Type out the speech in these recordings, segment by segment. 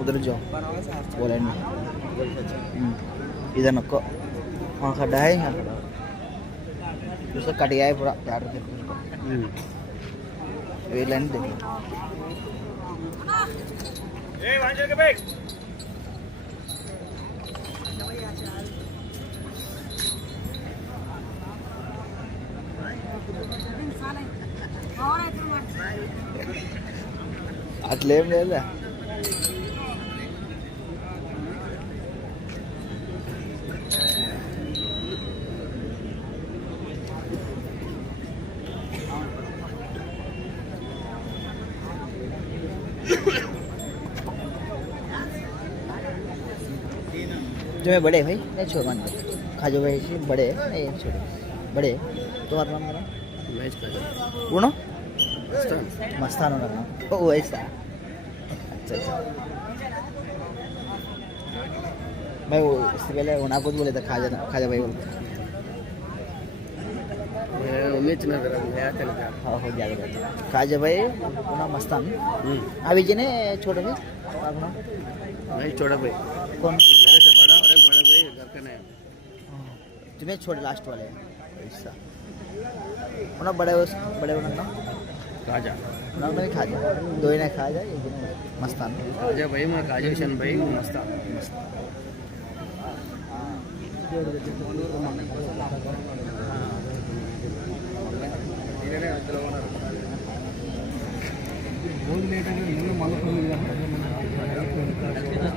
उधर जाओ वो लाइन में हम्म, इधर नको वहाँ खड्डा है यहाँ खड़ा उसका कट गया है पूरा चार देखो उसको ये लाइन देखो అట్లేం లేదా તમે બડે ભાઈ ને છો વાંધો ખાજો ભાઈ છે બડે ને છોડો બડે તમારું નામ મારા મહેશ કાજો કોનો મસ્તાનો નામ ઓ એસા अच्छा अच्छा। मैं वो इससे पहले उन्हें कुछ बोले था खाजा खाजा भाई बोलते उम्मीद न करा मैं चल जा हाँ हो जाएगा खाजा भाई उन्हें मस्तान। अभी जी ने छोटा भाई अपना। नहीं छोटा भाई। कौन? तुम्हें छोड़ लास्ट वाले। ऐसा। बड़े उस बड़े उन्हें खाजा। उन्हें खाजा। दो ही ना खाजा मस्तान खाजा भाई मैं खाजा भाई मस्तान हाँ। మళ్ళీ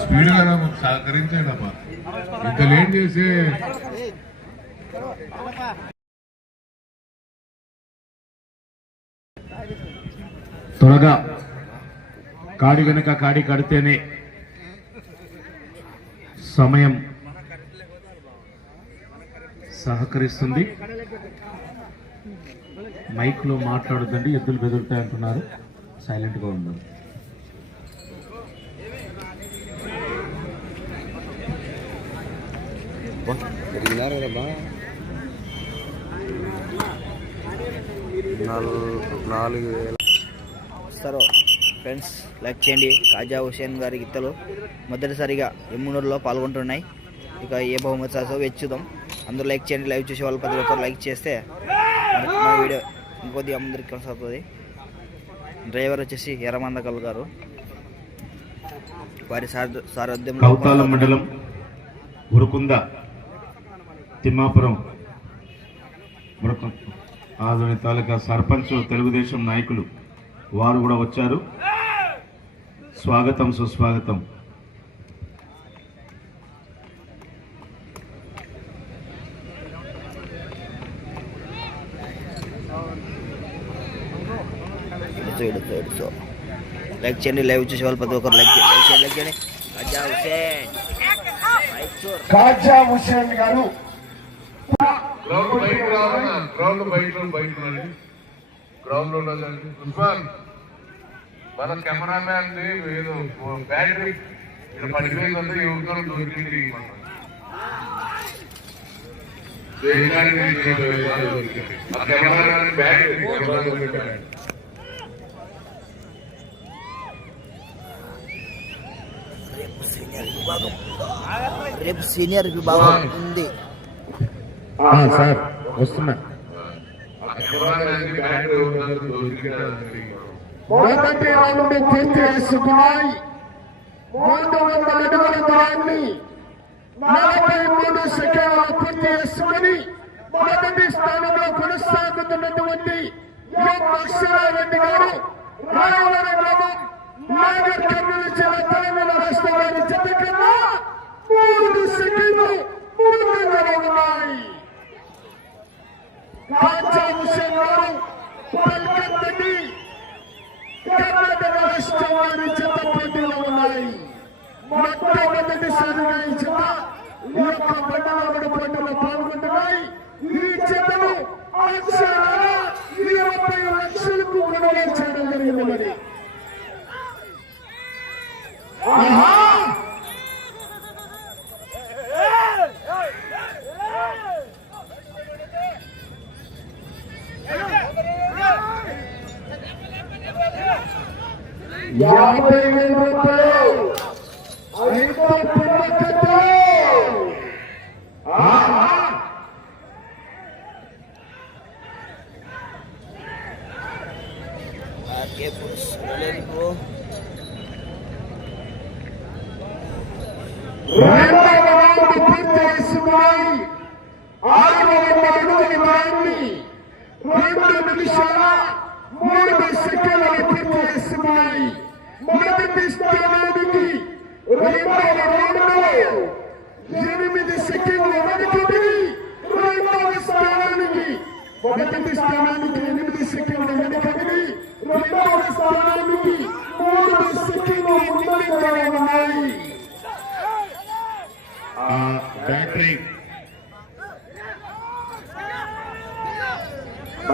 స్పీడ్గా సహకరించండి అమ్మా. ఇంత లేట్ చేసే త్వరగా కాడి వెనుక కాడి కడితేనే సమయం సహకరిస్తుంది. మైక్లో మాట్లాడొద్దండి ఎద్దులు బెదురుతాయి అంటున్నారు సైలెంట్గా కదమ్మా నాలుగు వేల. వస్తారో. ఫ్రెండ్స్ లైక్ చేయండి. కాజా హుసేన్ గారి గీతలు మొదటిసారిగా ఎమ్మునూరులో పాల్గొంటున్నాయి. ఇక ఏ బహుమతి సాసో వెచ్చుదాం. అందరూ లైక్ చేయండి. లైవ్ చూసే వాళ్ళు ప్రతి ఒక్కరు లైక్ చేస్తే మన- వీడియో ఇంకొద్ది అందరికి కొనసాగుతుంది. డ్రైవర్ వచ్చేసి ఎర్రమందకల్ గారు. వారి సార- సారథ్యంలో కౌతాల మండలం ఉరుకుంద తిమ్మాపురం మరొక ఆదోని తాలూకా సర్పంచ్ తెలుగుదేశం నాయకులు వారు కూడా వచ్చారు. స్వాగతం సుస్వాగతం. లైక్ చేయండి లైవ్ చూసే వాళ్ళు ప్రతి ఒక్కరు లైక్ చేయండి. లైక్ చేయండి లైక్ చేయండి. కాజా హుసేన్ మైసూర్ కాజా హుసేన్ గారు గ్రౌండ్ బయట గ్రౌండ్ బయట బయట గ్రౌండ్లో ఉస్మాన్ మన కెమెరామ్యాన్ బ్యాటరీ ఇక్కడ పడిపోయిందంటే యువకులు దొరికింది మనం. దేనికానికి ఇక్కడ దొరికింది. ఆ కెమెరామ్యాన్ బ్యాటరీ కెమెరాలో పెట్టాడు. రేపు సీనియర్ విభాగం ఉంది సార్ వస్తున్నా ఉన్నది దొరికింది. మొదటి రౌండ్ పూర్తి చేసుకున్నాయి మూడు వందల అడుగుల దూరాన్ని నలభై మూడు సెకండ్లు పూర్తి చేసుకుని మొదటి స్థానంలో కొనసాగుతున్నటువంటి ఎం గారు రాయవరం నాగర్ కర్నూలు జిల్లా తెలంగాణ రాష్ట్ర వారి జత కన్నా మూడు సెకండ్లు ముందంజలో ఉన్నాయి కాజా హుసేన్ గారు పల్కత్తని కర్ణాటక రాష్ట్రం వారి జత పోటీలో ఉన్నాయి మొట్టమొదటిసారిగా ఈ జత ఈ యొక్క మండల పోటీలో పాల్గొంటున్నాయి ఈ జతను అక్షరాల ఇరవై లక్షలకు కొనుగోలు చేయడం జరిగింది మరి ఆహా! యాభై వేల రూపాయలు ఐదు పుణ్యకథలు ఆర్కే పురుష్ వెళ్ళేది బ్రో రెండవ రౌండ్ పూర్తి చేసుకున్నాయి ఆరు వందల అడుగుల దూరాన్ని రెండు నిమిషాల మూడు సెకండ్లు పూర్తి చేసుకున్నాయి మొదటి స్థానానికి రెండవ రౌండ్లో ఎనిమిది సెకండ్లు వెనుకబడి రెండవ స్థానానికి మొదటి స్థానానికి ఎనిమిది సెకండ్లు వెనుకబడి రెండవ స్థానానికి మూడు సెకండ్లు ముందంజలో ఉన్నాయి బ్యాటరీ.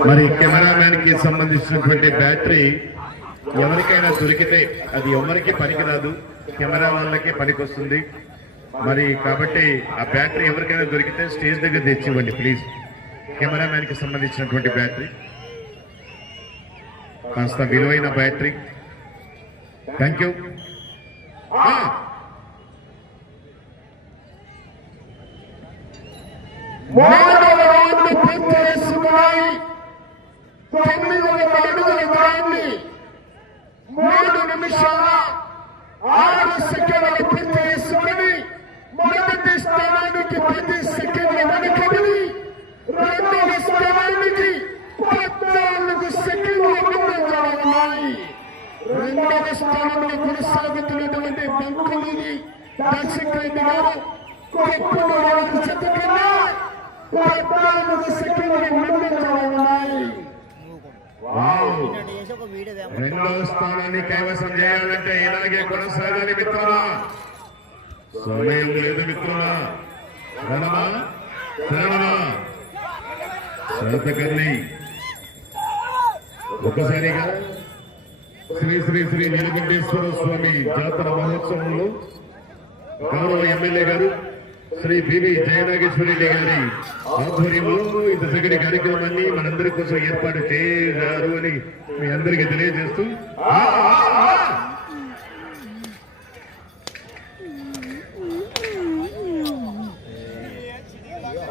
మరి కెమెరామ్యాన్కి సంబంధించినటువంటి బ్యాటరీ ఎవరికైనా దొరికితే అది ఎవరికి పనికిరాదు కెమెరా వాళ్ళకే పనికొస్తుంది. మరి కాబట్టి ఆ బ్యాటరీ ఎవరికైనా దొరికితే స్టేజ్ దగ్గర తెచ్చివ్వండి ప్లీజ్. కెమెరామ్యాన్కి సంబంధించినటువంటి బ్యాటరీ. కాస్త విలువైన బ్యాటరీ. థ్యాంక్ యూ మూడవ రౌండ్ పూర్తి చేసుకున్నాయి. తొమ్మిది వందల అడుగుల దాన్ని మూడు నిమిషాల ఆరు సెకండ్లు పూర్తి చేసుకుని మొదటి స్థానానికి ప్రతి సెకండ్ వెనుకబడి రెండవ స్థానానికి పద్నాలుగు సెకండ్ల ముందంజలో ఉన్నాయి రెండవ స్థానంలో కొనసాగుతున్నటువంటి బంకులని దర్శక్ రెడ్డి గారు పద్నాలుగు స్థానాన్ని కైవసం చేయాలంటే ఇలాగే కొనసాగాలి మిత్రులా సమయం లేదు మిత్రులా రణమా? శరణమా? శాతకర్ణి. ఒకసారిగా శ్రీ శ్రీ శ్రీ నీలకంఠేశ్వర స్వామి జాతర మహోత్సవంలో గౌరవ ఎమ్మెల్యే గారు శ్రీ బివి జయనాగేశ్వరి గారి ఆధ్వర్యంలో ఇంత చక్కటి కార్యక్రమాన్ని మనందరి కోసం ఏర్పాటు చేశారు అని మీ అందరికీ తెలియజేస్తూ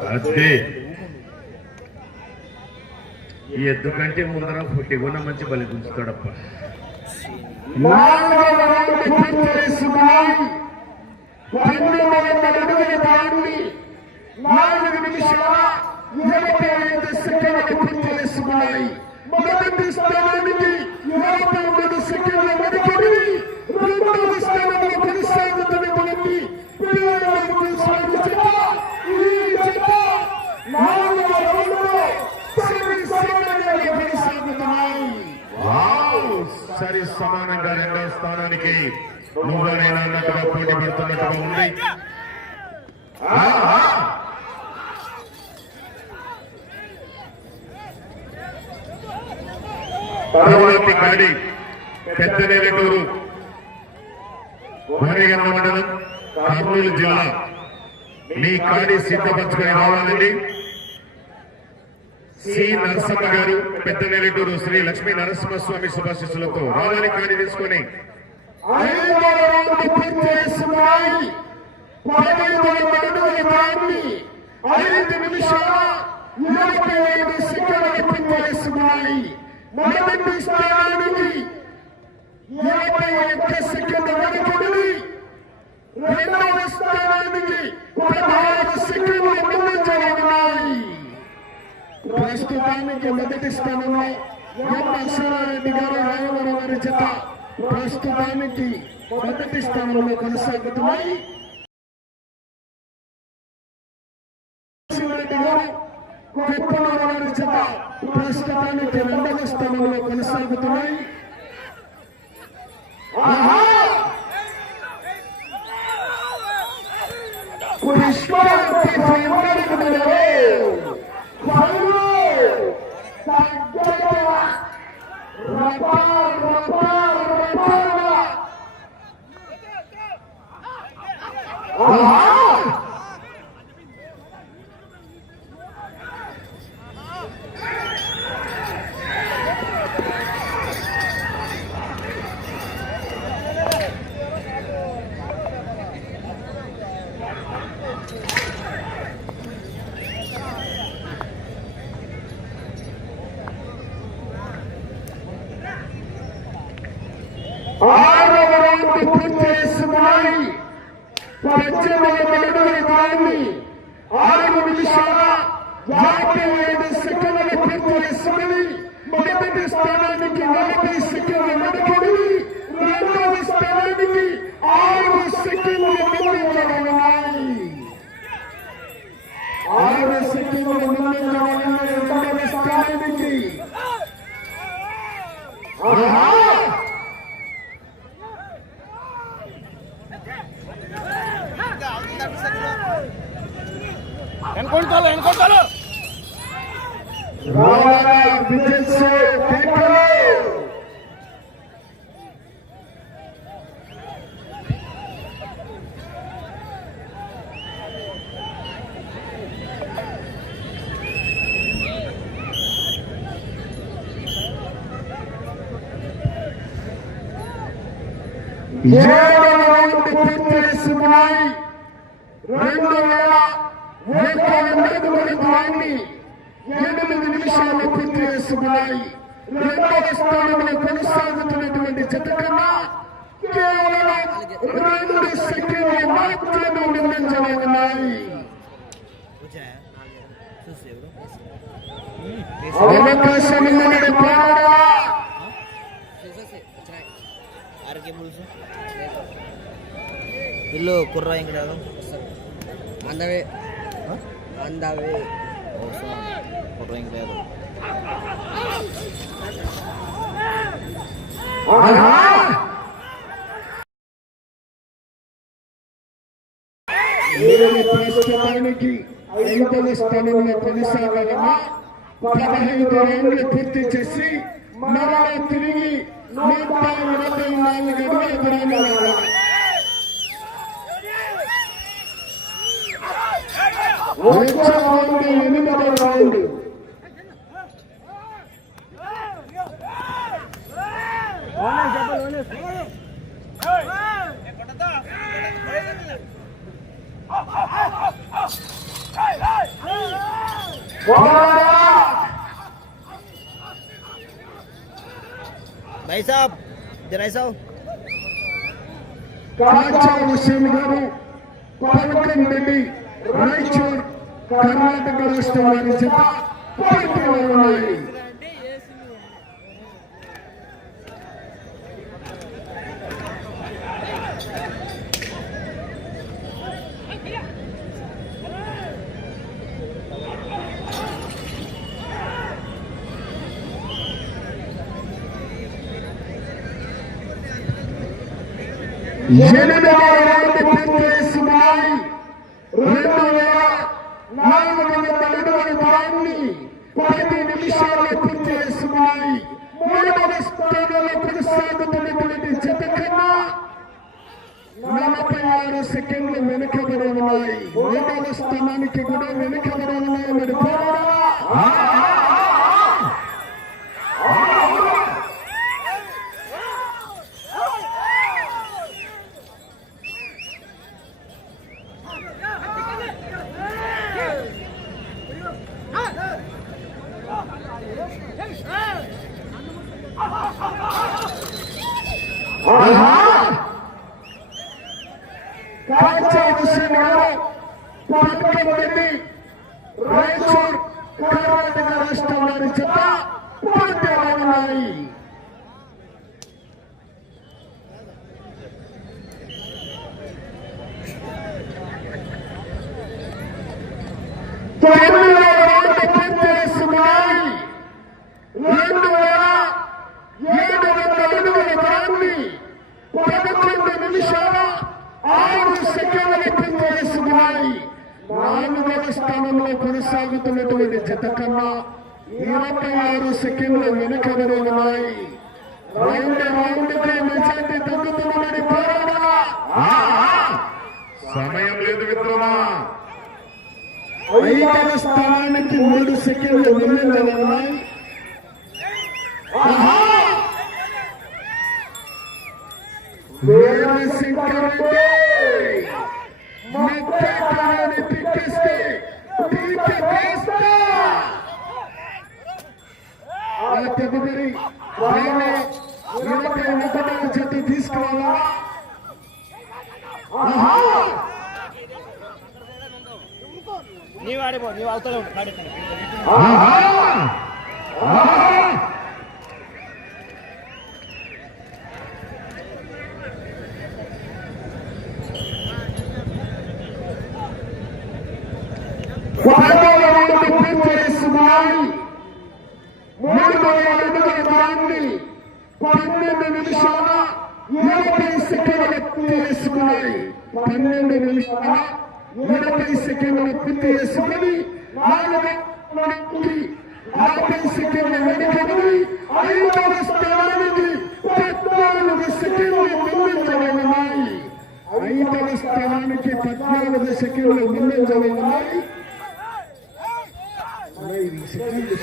అదే. ఈ ఎద్దు కంటే ముందర పుట్టి ఉన్న మంచి బలి గుంచుతాడప్ప నాలుగవ రౌండ్ పూర్తి చేసుకున్నాయి పన్నెండు వందల అడుగుల దూరాన్ని నాలుగు నిమిషాల ఇరవై ఐదు సెకండ్లు పూర్తి చేసుకున్నాయి మొదటి స్థానానికి ఇరవై మూడు సెకండ్ల వెనుకబడి రెండవ స్థానంలో కొనసాగుతున్నటువంటి ఈ జత నాలుగవ రౌండ్లో సరి సమానంగా కొనసాగుతున్నాయి సరి సమానంగా రెండవ స్థానానికి నువ్వునైనా అన్నట్టుగా పోటీ పడుతున్నట్టుగా ఉంది ఆహా! కాడి పెద్దనేటూరు వరిగన్న మండలం కర్నూలు జిల్లా. మీ కాడి సిద్ధపరచుకొని రావాలండి. సి నరసమ్మ గారు పెద్ద శ్రీ లక్ష్మీ నరసింహస్వామి శుభాశిస్సులతో రావాలి కాడి తీసుకొని. ఐదవ రౌండ్ పూర్తి చేసుకున్నాయి పదహైదు అడుగుల దాన్ని ఐదు నిమిషాల ఇరవై ఐదు సెకండ్లు పూర్తి చేసుకున్నాయి మొదటి స్థానానికి ఇరవై ఒక్క సెకండ్ వెనుకబడి రెండవ స్థానానికి పదహారు సెకండ్లు ముందంజలున్నాయి ప్రస్తుతానికి మొదటి స్థానంలో ఎం అక్షరారెడ్డి గారు రాయవరం వారి చేత ప్రస్తుతానికి మొదటి స్థానంలో కొనసాగుతున్నాయి రెడ్డి చేత ప్రస్తుతానికి రెండవ స్థానంలో కొనసాగుతున్నాయి ఆహా! ఆహా! ఆరవ రౌండ్ పూర్తి చేసుకున్నాయి పద్దెనిమిది అడుగుల దాన్ని ఆరు నిమిషాల యాభై ఐదు సెకండ్లు పూర్తి చేసుకుని మొదటి స్థానానికి నలభై సెకండ్లు వెనుకడి రెండవ స్థానానికి ఆరు సెకండ్లు ముందున్నాయి ఆరు సెకండ్లు ముందున్న రెండవ స్థానానికి ఆహా రావాలా విజయ్ ఏడు పూర్తి రెండు వేల ఒక అడుగుల దాన్ని ఎనిమిది నిమిషాలు పూర్తి చేసుకున్నాయి రెండవ స్థానంలో కొనసాగుతున్నటువంటి జత కన్నా కేవలం రెండు సెకండ్లు మాత్రమే ముందంజలో ఉన్నాయి. అవకాశం ఉందని పోరాడా? ఇల్లు కుర్ర ఇక్కడ అందవే అందవే కుర్ర ఇంకా ప్రస్తుతానికి ఐదవ స్థానంలో కొనసాగడమా. పదహైదు రౌండ్లు పూర్తి చేసి మరలా తిరిగి నూట ఇరవై నాలుగు అడుగుల దూరాన్ని రావాలి ఎనిమిదవ రౌండ్ भाई साहब जरा ऐसा हो కాచా హుస్సేన్ గారు పల్కన్ రెడ్డి రాయచూర్ కర్ణాటక రాష్ట్రం వారి చేత పోటీలో ఉన్నాయి ఎనిమిది వేల మంది పూర్తిస్తున్నాయి రెండు వేల నాలుగు వందల నలభై దాన్ని పది నిమిషాలు పూర్తి కన్నా నలభై సెకండ్లు వెనుకబడి ఉన్నాయి మూడవ స్థానానికి కూడా వెనుకబడి ఉన్నాయి మరి పోరా ఉండాలి ఉన్నాయి తొమ్మిది రౌండ్ పూర్తి చేసుకున్నాయి రెండు వేల ఏడు వందల అడుగుల దూరాన్ని పదకొండు నిమిషాల ఆరు సెకండ్ల పూర్తి చేసుకున్నాయి నాలుగవ స్థానంలో కొనసాగుతున్నటువంటి జత కన్నా నలభై ఆరు సెకండ్లు వెనుకబడి ఉన్నాయి రౌండ్ రౌండ్కి మెజార్టీ తగ్గుతున్నది సమయం లేదు మిత్రమా. ఐదవ స్థానానికి మూడు సెకండ్లు వెనుకబడి ఉన్నాయి ఆహా! వీరశంకర్ రెడ్డి మెత్తకాలని తిక్కేస్తే తీర్చేస్తా ఆ తదుపరి ఆయన ఇరవై ఒకటవ జత తీసుకురావాలా ఆహా! పదవ రౌండ్ పూర్తి చేసుకున్నాయి మూడు వందల అడుగుల దూరాన్ని పన్నెండు నిమిషాల ఇరవై సెకండ్ల పూర్తి పన్నెండు నిమిషాల ఇరవై సెకండ్ల పూర్తి చేసుకుని నాలుగు నుండి సెకండ్ల వెనుకబడి ఐదవ స్థానానికి పద్నాలుగు సెకండ్లు ముందంజలున్నాయి ఐదవ స్థానానికి పద్నాలుగు సెకండ్లు సెకండ్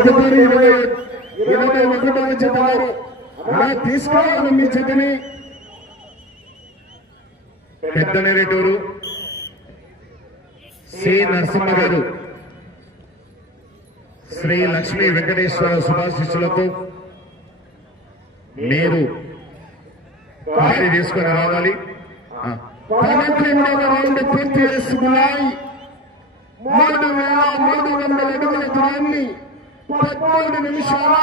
ఇస్తారు ఇరవై ఇరవై ఒకటవ జత అలా తీసుకోవాలి మీ జతని పెద్ద నెరేటూరు సి నరసింహ గారు శ్రీ లక్ష్మీ వెంకటేశ్వర శుభాశిష్యులతో మీరు కాఫీ తీసుకొని రావాలి. పదకొండవ రౌండ్ పూర్తి చేసుకున్నాయి. మూడు వేల మూడు వందల అడుగుల దూరాన్ని పదమూడు నిమిషాల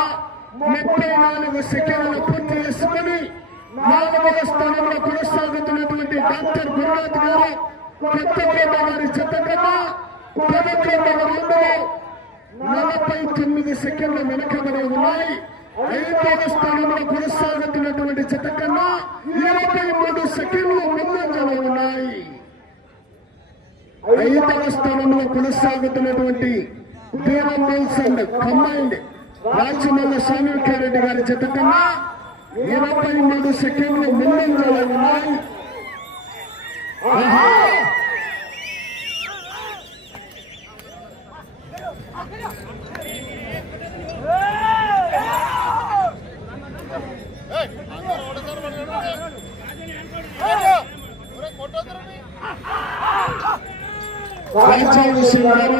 ముప్పై నాలుగు సెకండ్లు పూర్తి చేసుకుని నాలుగవ స్థానంలో కొనసాగుతున్నటువంటి డాక్టర్ గురునాథ్ గారు కొత్తపేట వారి చెత్త కన్నా పదకొండవ రౌండ్లో నలభై తొమ్మిది సెకండ్ల వెనకబడి ఉన్నాయి. ఐదవ స్థానంలో కొనసాగుతున్నటువంటి చెత్త కన్నా ఇరవై మూడు సెకండ్లు ముందంజలో ఉన్నాయి. ఐదవ స్థానంలో కొనసాగుతున్నటువంటి Beeram mills and combined Rajamalla స్వామికారెడ్డి గారి జత కన్నా ఇరవై మూడు సెకండ్లు ముందంజలో ఉన్నాయి! రాజ్యాంగ గారు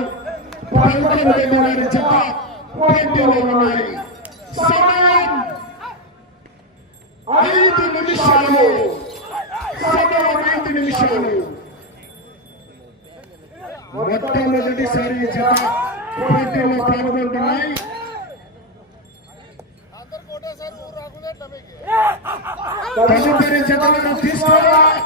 పల్కన్ రెడ్డి గారి చేత పోటీలో ఉన్నాయి సమయం ఐదు నిమిషాలు సమయం ఐదు నిమిషాలు మొట్టమొదటిసారి ఈ జత పోటీలో పాల్గొంటున్నాయి తదుపరి జతలను తీసుకోవాలి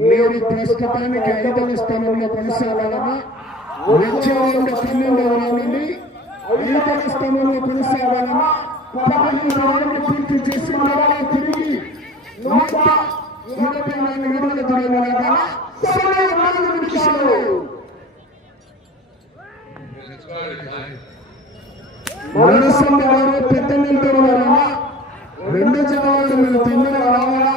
మీరు ప్రస్తుతానికి ఐదవ స్థానంలో కొనసాగాలన్నా వచ్చే రౌండ్ పన్నెండవ రౌండ్ ఐదవ స్థానంలో కొనసాగాలన్నా పదహైదు రౌండ్ పూర్తి చేసి మరలా తిరిగి నూట నాలుగు సమయం నాలుగు నిమిషాలు. నరసింహ గారు పెద్ద రెండు జనవరి మీరు తొందరగా రావాలా?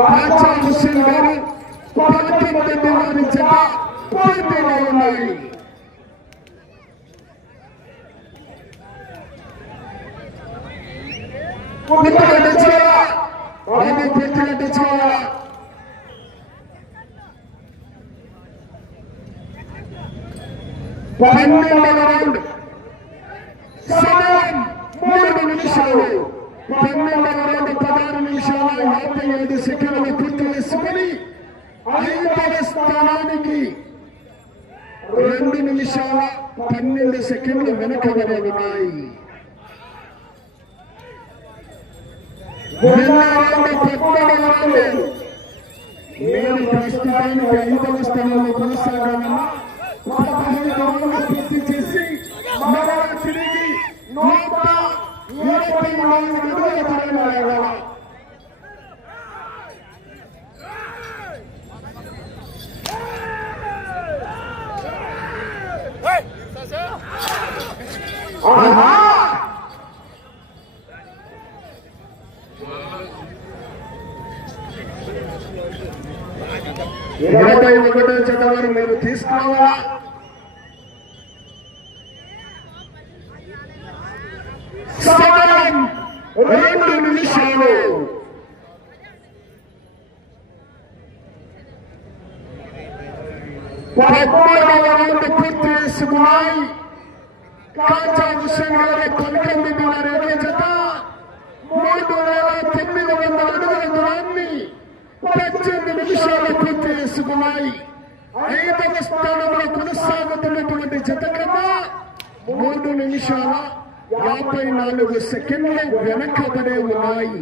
కాచా హుస్సేన్ గారు పార్టీ మద్దతు జత పోటీలో ఉన్నాయి పూర్తిగా తెచ్చుకోవాలా అది పూర్తిగా పన్నెండవ రౌండ్. సమయం మూడు నిమిషాలు. పన్నెండు రౌండ్ పదహారు నిమిషాల యాభై ఐదు సెకండ్లు పూర్తి చేసుకుని ఐదవ స్థానానికి రెండు నిమిషాల పన్నెండు సెకండ్లు వెనకబడి ఉన్నాయి వెళ్ళాలంటే మీరు ప్రస్తుతానికి ఐదవ స్థానంలో కొనసాగాలన్నా పదహైదు రౌండ్లు పూర్తి చేసి మరలా తిరిగి నూట ఇరవై నాలుగు అడుగుల దూరం ఇరవై ఒకటో చదవరు మీరు తీసుకురావాలా సమయం రెండు నిమిషాలు పద్మూడవ రౌండ్ పూర్తి చేసుకున్నాయి కాచా హుస్సేన్ గారి పదకొండు వారి ఒకే జత మూడు వేల తొమ్మిది వందల అడుగుల దూరాన్ని పద్దెనిమిది నిమిషాలు పూర్తి చేసుకున్నాయి ఐదవ స్థానంలో కొనసాగుతున్నటువంటి జత కన్నా మూడు నిమిషాల యాభై నాలుగు సెకండ్లు వెనకబడే ఉన్నాయి.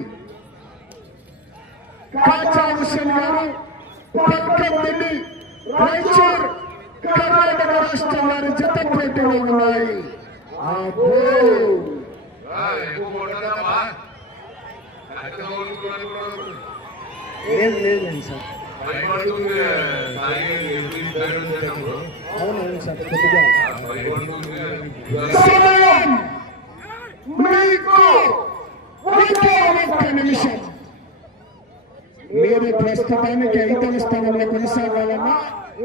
కాచా హుస్సేన్ గారు పక్కన రాయచూర్ కర్ణాటక రాష్ట్రం వారి జత పోటీలో ఉన్నాయి. లేదు లేదు సార్. భయపడుతుంది సాయి ఎప్పుడు సైడ్ వచ్చేటప్పుడు అవునవును సార్ కొద్దిగా భయపడుతుంది సమయం మీకు ఒకే ఒక్క నిమిషం మీరు ప్రస్తుతానికి ఐదవ స్థానంలో కొనసాగాలన్నా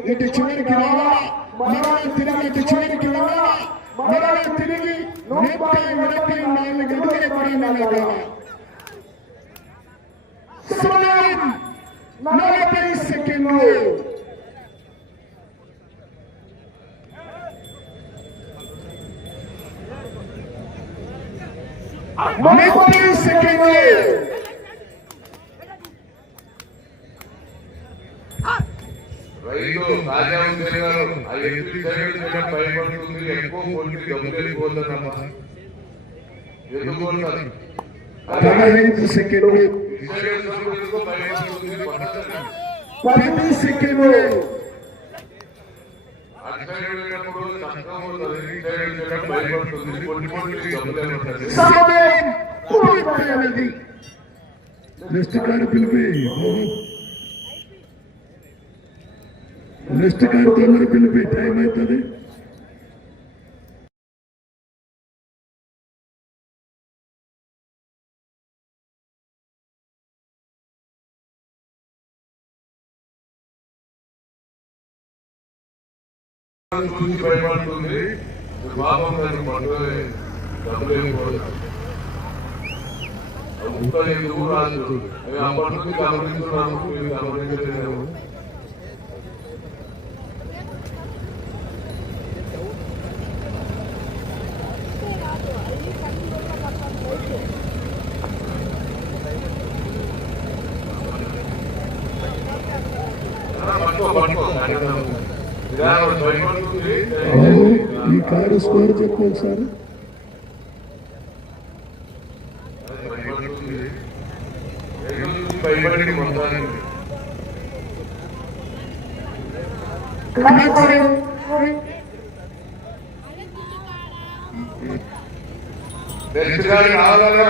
ఇటు చివరికి రావాలా మరలా తిరిగి ఇటు చివరికి వెళ్ళాలా మరలా తిరిగి నూట ఇరవై నాలుగు అడుగుల దూరాన్ని లాగాల సమయం నలభై సెకండ్లు ముప్పై సెకండ్లు రైతు తాజా ఉంటే గారు ఆ ఎప్పుడు సైడ్ వచ్చేటప్పుడు భయపడుతుంది ఎక్కువ కొట్టి దమ్ముకెళ్ళిపోతుందమ్మా ఎందుకు కొడతారు పదహైదు సెకండ్లు సైడ్ వచ్చినప్పుడు భయపడుతుంది కొట్టదు. పది సెకండ్లు పూర్తయినది లిస్ట్ కార్డు పిలిపి లిస్ట్ కార్డు తొందర పిలిపి టైం అవుతుంది చూసి భయపడుతుంది పాపం దాన్ని పట్టుకొని ముప్పై ఐదు ఊరాలు అప్పటి నుంచి గమనిస్తున్నాము మీరు గమనించలేము ఈ కార్డు స్కోర్ చెప్పండి సార్. నెక్స్ట్ గాడి రావాలా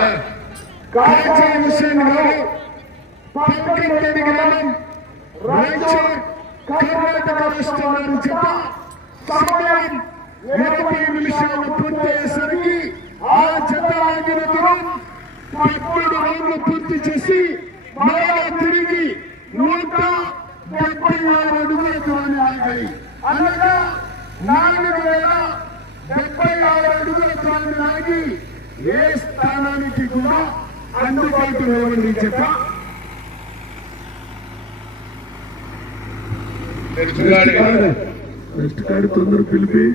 కాజా గ్రామం రాయచూర్ కర్ణాటక రాష్ట్రం వారి సమయం ఇరవై నిమిషాలు పూర్తయ్యేసరికి ఆ జత రౌండ్లు పూర్తి చేసి మరలా తిరిగి నూట డెబ్బై ఆరు దూరాన్ని ఆగాయి అనగా నాలుగు వేల డెబ్బై ఆరు అడుగుల ఆగి ఏ స్థానానికి కూడా అందుబాటు లేవండి జత నెక్స్ట్ గాడి నెక్స్ట్ కార్డు తొందర పిలిపి.